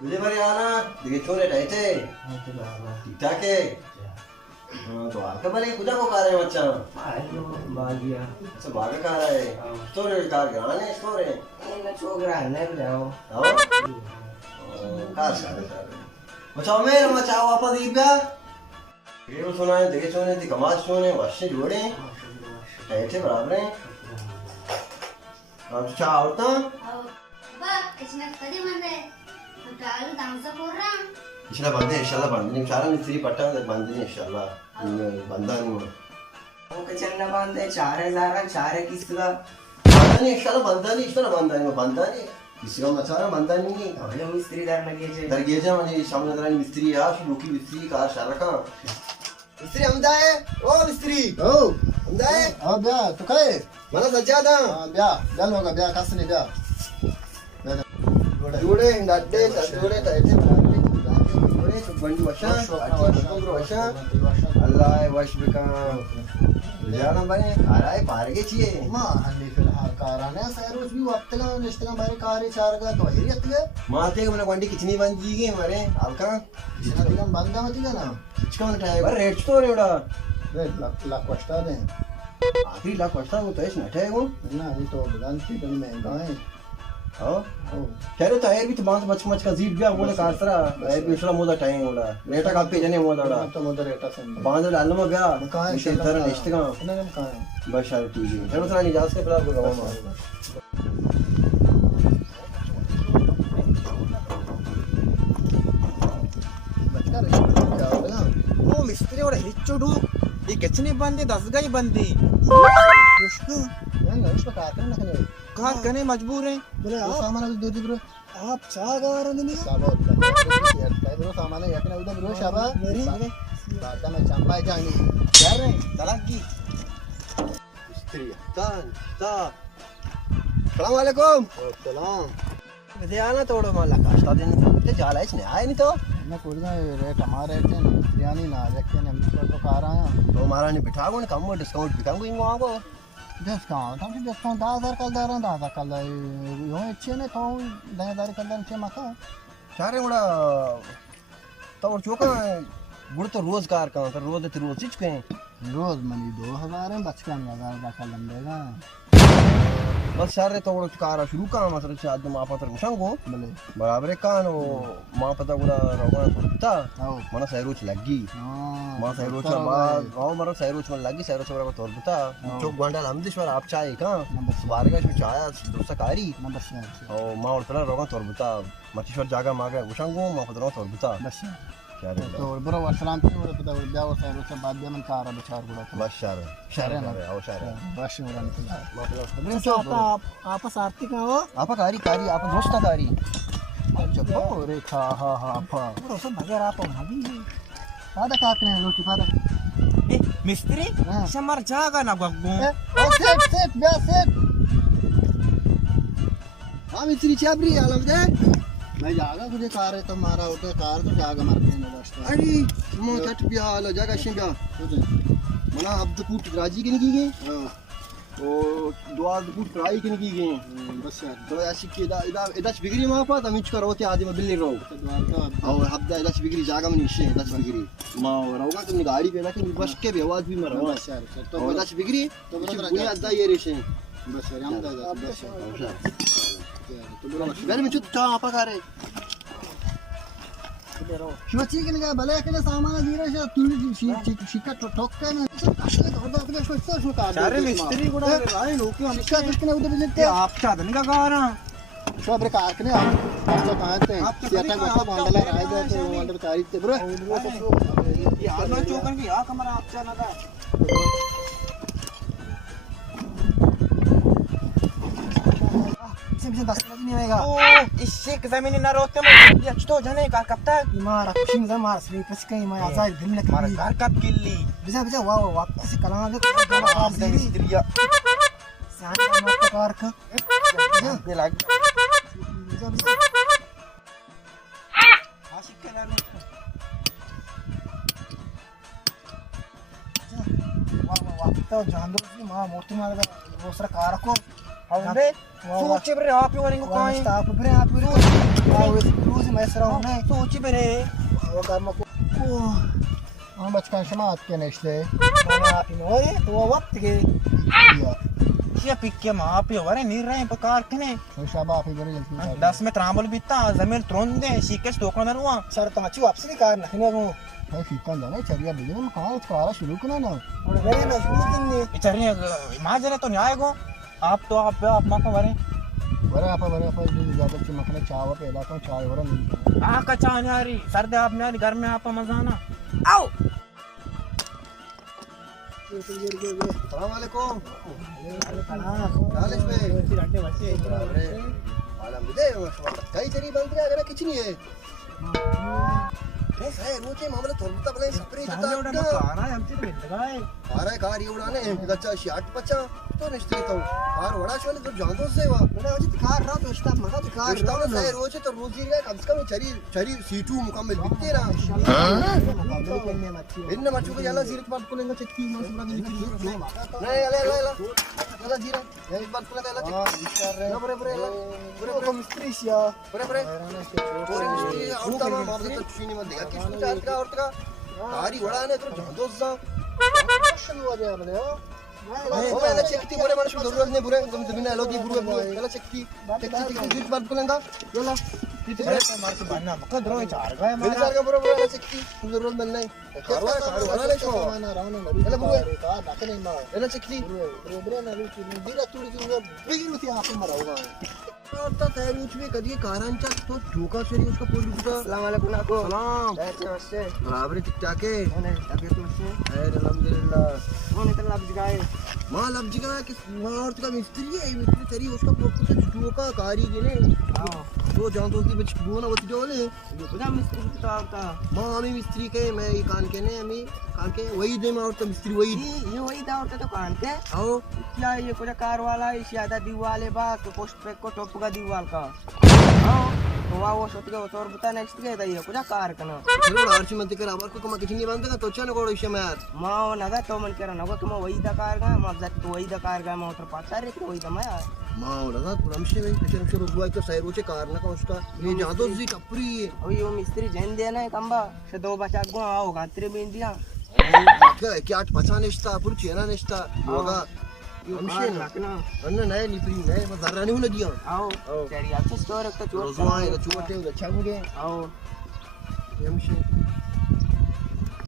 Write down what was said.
Beli Mariana, di छोरे रहते ठीक ठाक है। तो आपके बारे कुछ को कार है बच्चा बागिया अच्छा भागा कार है छोरे कार घराने छोरे इनका छोकरा ने जाओ आओ कार सारे बचाओ मेरे बचाओ वापस दीपा ये सुना है देखे सोने थी कमाल सोने वाशे जोड़े ऐसे बराबर हैं अब चाह होता बा इसमें कदी बंदे तो डालू दांसा बोल रहा इंशाल्लाह बंदे इंशाल्लाह मिस्त्री पट्टा बंदे इंशाल्लाह बंदा नहीं वो कचन न बांधे 4000 4 किस्त का इंशाल्लाह बंदा नहीं किसी का मचाना बंदा नहीं हमने मिस्त्री दार लगे छे दर गेजा म्हणजे सामने जरा मिस्त्री या लोकी मिस्त्री का शारका मिस्त्री हमदा है ओ मिस्त्री ओ हमदा है हां ब्या तो काय मला सज्जा था ब्या लोगा ब्या कसने ब्या जोडे नड्डे जोडे तायते जोडे बंडी वशा वशा अल्लाह वश बिका जाना बने आराय पारगे छिए मा हल्ली फिर हा काराने सैरोज भी वक्तगा निष्ठगा मारे कारे चारगा तो हेरियत के माते के मन बंडी किचनी बन जी गए हमारे हल्का जिना दिगम बंदा मत ना किचका मन टाइम अरे रेट तो रेड़ा रेट लाख कष्टा दे आखिरी लाख कष्टा वो तो ऐसे नटे वो ना ये तो बगान की बनी महंगा है हां खैर तो यार भी तो बांस मच का जीत गया बोले कासरा यार दूसरा मोदा टाइम बोला रेटा का पे जने मोदा तो मोदा रेटा संग बांस डालने में गया कहां इसे तरह लिस्ट का ना कहां है बस यार ठीक है चलो सर इजाजत के खिलाफ गवा मार बच्चा रे क्या हो गया वो मिस्त्री और हिचुडू ये किचने बंदे 10 गई बंदी उसको ना उसको काटने ना करे कहां कने मजबूर है बोले आप सामान दे दे ब्रो आप चागार नहीं साबो यार काय ब्रो सामान है याकने उधर ब्रो शाबा मेरी दादा में चंपा जानी क्या रे तलाक की स्त्री तान ता अस्सलाम वालेकुम सलाम दे आना तोड़ो माला कास्ता देने तो जाला इसने आए नहीं तो मैं कुछ ना रेट हमारे रेट ने यानी ना रखे ने हम तो कार आया तो हमारा ने बिठा को कम डिस्काउंट बिकाऊंगा इन वहां को डिस्काउंट हम डिस्काउंट 10000 कल दे रहा 10000 कल यो अच्छे ने तो 10000 कल दे मका चारे बड़ा तो और चोका गुड़ तो रोजगार का कर रोज ते रोज चिच के रोज मनी 2000 है बच का 1000 का कल देगा बस सारे तो और कार शुरू का मतलब शायद मां पत्र संगो बोले बराबर कानो मां पता गुड़ा रोगा पड़ता आओ मना सैरोच लगी हां मां सैरोच का बाद गांव मरा सैरोच में लगी सैरोच बराबर तोर बता चौक गोंडा हमदेश्वर आप चाय का बारगा में चाय दोस्त कारी नंबर से और मां और पला रोगा तोर बता मतीश्वर जागा मागे उशंगो मां पता तोर बता बस क्या रे तो बरो वसलाम पे और पता ब्या और सारो से बाद में कार बेचार गुड़ा बस शार शार है ना आओ शार बस में रन खिला मां पता तो आप आपस आरती का हो आपा कारी कारी आप दोस्त कारी अच्छा रे खा हा हा फा और सब बाजार आप भाभी पादा काकने लोटी पादा ए मिस्त्री समर जागा ना गगो ओ सेट ब्या सेट हम इतनी चाबरी आलम दे मैं जागा तुझे कार है तो मारा होता कार तो जागा मार के ना रास्ता अरे मो तट बिया आलो जगह शिंगा तुझे मना अब तो पूट राजी के नहीं गए हां ओ दुआ पूट ट्राई के नहीं गए बस यार तो ऐसी के इदा बिगरी मां पा तम इच करो ते आदि में बिल्ली रो तो द्वार का और हब्दा इदा बिगरी जागा में निशे इदा बिगरी मां रोगा तुम गाड़ी पे ना कि बस के बेवाद भी मरो बस यार तो तो इदा बिगरी तो तो बुनियाद दा ये रेशे बस यार हम दा बस तो बरो घर में चुप आपा करे शिवची के ने भले के सामान गिरे से तू शिका ठोक के ना तो शो कार सारे मिस्त्री गुड़ा लाइन होके हम शिका किसने उधर बिजते आप चादन का गारा शो ब्रेक कार ने हम तो कहां थे सेटा को बांधला राय दे तो अंडर कारी थे ब्रो ये आना चौकन की आ कमरा आप चाना का से बस नहीं आएगा ओ इससे जमीन ना रोते में ये तो जाने का कब तक मारा कुशिंग से मार स्ली पस कहीं मैं आजा दिल में हमारा घर कब किल्ली बिजा बिजा वाह वापस कला दे आप दे मिस्त्रिया साथ मत कार का ये लग बिजा बिजा आशिक के नाम वाह वाह तो जान दो मां मोती मार दूसरा कार को अबे सोच बरे आप ही वाले को कहां है स्टाफ बरे आप ही रोज मैं सरा हूं सोच बरे वो काम को हम बचकान शमात के नेक्स्ट आप ही मोरे तो वक्त के या क्या पिक्के मां आप ही वाले नीर रहे पकार कने तो शाबा आप ही बरे जल्दी 10 में त्रांबल बीता जमीन त्रोंदे सीकेस टोकन रुआ सर तो अच्छी वापसी कार नहीं वो है फिकन जाने चरिया बिजन कहां कारा शुरू करना ना और गए ना शुरू करने चरिया मां जरे तो न्याय को आप मां को वरे बरे आप ज्यादा चमकने चाव पैदा कर चाय वरा नहीं आ कच्चा न्यारी सर्दे आप न्यारी घर में आप मजा ना आओ अस्सलाम वालेकुम कालेज में घंटे बच्चे अरे अलहमदुलिल्लाह कई चरी बंद रहा अगर कुछ नहीं है है रोचे मामले थोड़ा बले स्प्रे चालोड़ा कारा हमसे मिल गए अरे कार ये उड़ाने गच्चा 60-50 तो निश्चित तो कार वड़ा छोले तो जानो से वा मैंने आज कार रहा तो स्टाफ मगा तो कार रिश्ता में है रोचे तो रोजी रे कम से कम चरी सीटू मुकम्मल बिकते ना इन मचू को याला जीरत बात को लेंगे चक्की में पूरा लिखी नहीं ले जीरा एक बात को लेंगे चक्की बरे तो मिस्त्री सिया बरे मिस्त्री और तो मामले तो चीनी में देगा किस चाल का और का कारी वड़ा ने तो जानो सा शुरू हो गया बले ओ मैंने चक्की बोले माने जरूरत नहीं बुरे तुम बिना एलओजी बुरे याला चक्की जीत बात को लेंगे याला मार के बनना मका द्रो चार गए मेरे चार का बुरे चक्की जरूरत मिल नहीं कार वाला ले छो माना रावण नरी बुरे का नाके नहीं मार याला चक्की बुरे ना रुचि दीरा तुड़ी की बिगिन थी आप मराऊगा और तो तैरूच में कदी कारांचा तो धोखा चोरी उसका पूरी कुटा अस्सलाम वालेकुम आपको सलाम नमस्ते बराबर टिकटाक है मैंने अभी तो से अल्हम्दुलिल्लाह कौन इतना लफ्ज गाए मां लफ्ज का किस मां का मिस्त्री है मिस्त्री तेरी उसका कुछ धोखा कारी के ने हां वो जान दोस्ती बच बोना वत जो ले ये कुछ मिस्त्री की तो आता मां हमें मिस्त्री के मैं ये कान के ने हमें कान के वही दे में और तो मिस्त्री वही ये वही दावत तो कान के आओ क्या ये कुछ कार वाला इस यादा दीवाले बा तो पोस्ट पे को टॉप का दीवाल का हां तो वो सोच के और बता नेक्स्ट के ये कुछ कार कना चलो आरची मत कर आवर को किछ नहीं बांधगा तो चने कोड़ विषय में यार मां नगा तो मन करा नगा तुम वही दा कार का मां जात तो वही दा कार का मैं उतर पाता रे वही दा मैं मां लगा रमशे भाई पिछले शुरू हुआ तो सैरोचे कार ना का उसका ये जादो जी टपरी है अभी वो मिस्त्री जैन देना है कंबा से दो बचा गो आओ गात्री में इंडिया क्या 8 निष्ठा पुर चेना निष्ठा होगा हमशे रखना अन्ना नए निपरी नए मैं जरा नहीं लगी आओ तेरी आपसे स्टोर एक तो चोट रोजवा है छोटे चंगे आओ हमशे